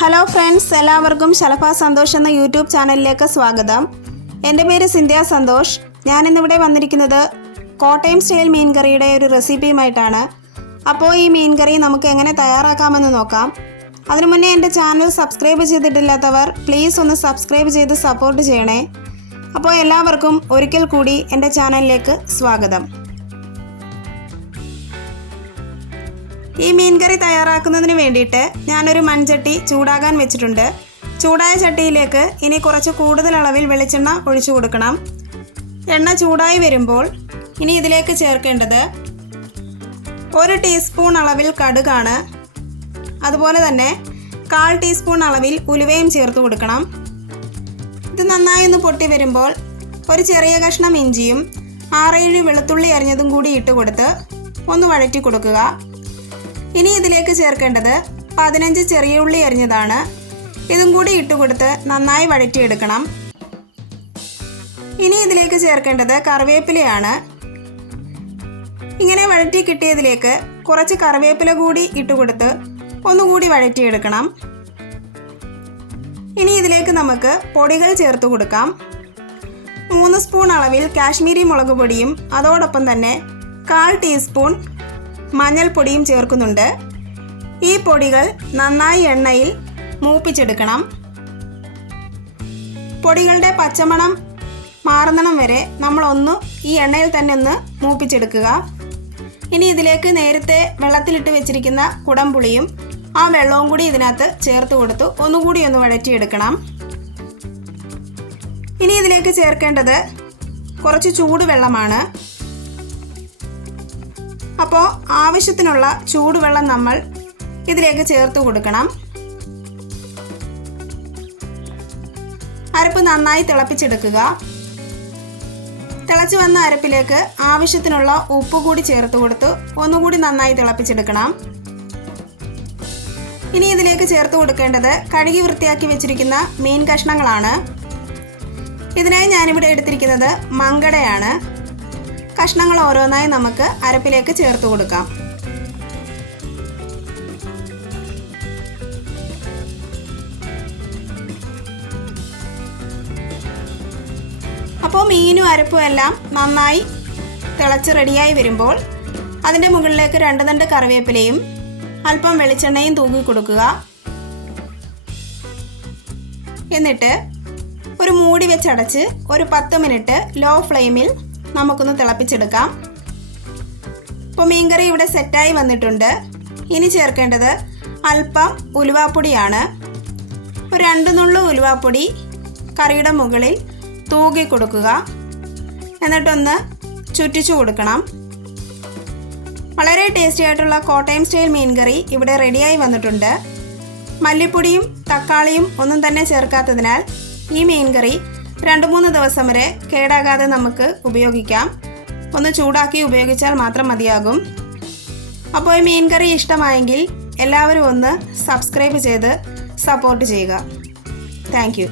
Hello friends, എല്ലാവർക്കും ശലഭ സന്തോഷ് എന്ന YouTube ചാനലിലേക്ക് സ്വാഗതം. എൻ്റെ പേര് സിന്ധ്യ സന്തോഷ്. ഞാനിന്നിവിടെ വന്നിരിക്കുന്നത് കോട്ടയം സ്റ്റൈൽ മീൻകറിയുടെ ഒരു റെസിപ്പിയുമായിട്ടാണ്. അപ്പോൾ ഈ മീൻകറി നമുക്ക് എങ്ങനെ തയ്യാറാക്കാമെന്ന് നോക്കാം. അതിനു മുന്നേ എൻ്റെ ചാനൽ സബ്സ്ക്രൈബ് ചെയ്തിട്ടില്ലാത്തവർ പ്ലീസ് ഒന്ന് സബ്സ്ക്രൈബ് ചെയ്ത് സപ്പോർട്ട് ചെയ്യണേ. അപ്പോൾ എല്ലാവർക്കും ഒരിക്കൽ കൂടി എൻ്റെ ചാനലിലേക്ക് സ്വാഗതം. ഈ മീൻകറി തയ്യാറാക്കുന്നതിന് വേണ്ടിയിട്ട് ഞാനൊരു മൺചട്ടി ചൂടാകാൻ വെച്ചിട്ടുണ്ട്. ചൂടായ ചട്ടിയിലേക്ക് ഇനി കുറച്ച് കൂടുതൽ അളവിൽ വെളിച്ചെണ്ണ ഒഴിച്ചു കൊടുക്കണം. എണ്ണ ചൂടായി വരുമ്പോൾ ഇനി ഇതിലേക്ക് ചേർക്കേണ്ടത് 1 ടീസ്പൂൺ അളവിൽ കടുകാണ്. അതുപോലെ തന്നെ 1/4 ടീസ്പൂൺ അളവിൽ ഉലുവയും ചേർത്ത് കൊടുക്കണം. ഇത് നന്നായി ഒന്ന് പൊട്ടി വരുമ്പോൾ ഒരു ചെറിയ കഷ്ണം ഇഞ്ചിയും 6-7 വെളുത്തുള്ളി അരിഞ്ഞതും കൂടി ഇട്ട് കൊടുത്ത് ഒന്ന് വഴറ്റി കൊടുക്കുക. ഇനി ഇതിലേക്ക് ചേർക്കേണ്ടത് 15 ചെറിയ ഉള്ളി അരിഞ്ഞതാണ്. ഇതും കൂടി ഇട്ടുകൊടുത്ത് നന്നായി വഴറ്റിയെടുക്കണം. ഇനി ഇതിലേക്ക് ചേർക്കേണ്ടത് കറിവേപ്പിലയാണ്. ഇങ്ങനെ വഴറ്റി കിട്ടിയതിലേക്ക് കുറച്ച് കറിവേപ്പില കൂടി ഇട്ടുകൊടുത്ത് ഒന്നുകൂടി വഴറ്റിയെടുക്കണം. ഇനി ഇതിലേക്ക് നമുക്ക് പൊടികൾ ചേർത്ത് കൊടുക്കാം. 3 സ്പൂൺ അളവിൽ കാശ്മീരി മുളക് പൊടിയും അതോടൊപ്പം തന്നെ 1/4 ടീസ്പൂൺ മഞ്ഞൾപ്പൊടിയും ചേർക്കുന്നുണ്ട്. ഈ പൊടികൾ നന്നായി എണ്ണയിൽ മൂപ്പിച്ചെടുക്കണം. പൊടികളുടെ പച്ചമണം മാറുന്നിടം വരെ നമ്മളൊന്ന് ഈ എണ്ണയിൽ തന്നെ ഒന്ന് മൂപ്പിച്ചെടുക്കുക. ഇനി ഇതിലേക്ക് നേരത്തെ വെള്ളത്തിലിട്ട് വെച്ചിരിക്കുന്ന കുടംപുളിയും ആ വെള്ളവും കൂടി ഇതിനകത്ത് ചേർത്ത് കൊടുത്ത് ഒന്നുകൂടി ഒന്ന് വഴറ്റിയെടുക്കണം. ഇനി ഇതിലേക്ക് ചേർക്കേണ്ടത് കുറച്ച് ചൂടുവെള്ളമാണ്. അപ്പോൾ ആവശ്യത്തിനുള്ള ചൂടുവെള്ളം നമ്മൾ ഇതിലേക്ക് ചേർത്ത് കൊടുക്കണം. അരപ്പ് നന്നായി തിളപ്പിച്ചെടുക്കുക. തിളച്ച് വന്ന അരപ്പിലേക്ക് ആവശ്യത്തിനുള്ള ഉപ്പ് കൂടി ചേർത്ത് കൊടുത്ത് ഒന്നുകൂടി നന്നായി തിളപ്പിച്ചെടുക്കണം. ഇനി ഇതിലേക്ക് ചേർത്ത് കൊടുക്കേണ്ടത് കഴുകി വൃത്തിയാക്കി വെച്ചിരിക്കുന്ന മീൻ കഷ്ണങ്ങളാണ്. ഇതിനായി ഞാനിവിടെ എടുത്തിരിക്കുന്നത് മങ്കടയാണ്. കഷ്ണങ്ങൾ ഓരോന്നായി നമുക്ക് അരപ്പിലേക്ക് ചേർത്ത് കൊടുക്കാം. അപ്പോൾ മീനും അരപ്പും എല്ലാം നന്നായി തിളച്ച് റെഡിയായി വരുമ്പോൾ അതിൻ്റെ മുകളിലേക്ക് 2 തണ്ട് കറിവേപ്പിലയും അല്പം വെളിച്ചെണ്ണയും തൂക്കി കൊടുക്കുക. എന്നിട്ട് ഒരു മൂടി വെച്ചടച്ച് ഒരു 10 മിനിറ്റ് ലോ ഫ്ലെയിമിൽ നമുക്കൊന്ന് തിളപ്പിച്ചെടുക്കാം. ഇപ്പോൾ മീൻകറി ഇവിടെ സെറ്റായി വന്നിട്ടുണ്ട്. ഇനി ചേർക്കേണ്ടത് അല്പം ഉലുവാപ്പൊടിയാണ്. ഒരു 2 നുള്ളു ഉലുവാപ്പൊടി കറിയുടെ മുകളിൽ തൂകി കൊടുക്കുക. എന്നിട്ടൊന്ന് ചുറ്റിച്ചു കൊടുക്കണം. വളരെ ടേസ്റ്റി ആയിട്ടുള്ള കോട്ടയം സ്റ്റൈൽ മീൻകറി ഇവിടെ റെഡിയായി വന്നിട്ടുണ്ട്. മല്ലിപ്പൊടിയും തക്കാളിയും ഒന്നും തന്നെ ചേർക്കാത്തതിനാൽ ഈ മീൻകറി 2-3 ദിവസം വരെ കേടാകാതെ നമുക്ക് ഉപയോഗിക്കാം. ഒന്ന് ചൂടാക്കി ഉപയോഗിച്ചാൽ മാത്രം മതിയാകും. അപ്പോൾ ഈ മീൻകറി ഇഷ്ടമായെങ്കിൽ എല്ലാവരും ഒന്ന് സബ്സ്ക്രൈബ് ചെയ്ത് സപ്പോർട്ട് ചെയ്യുക. Thank you.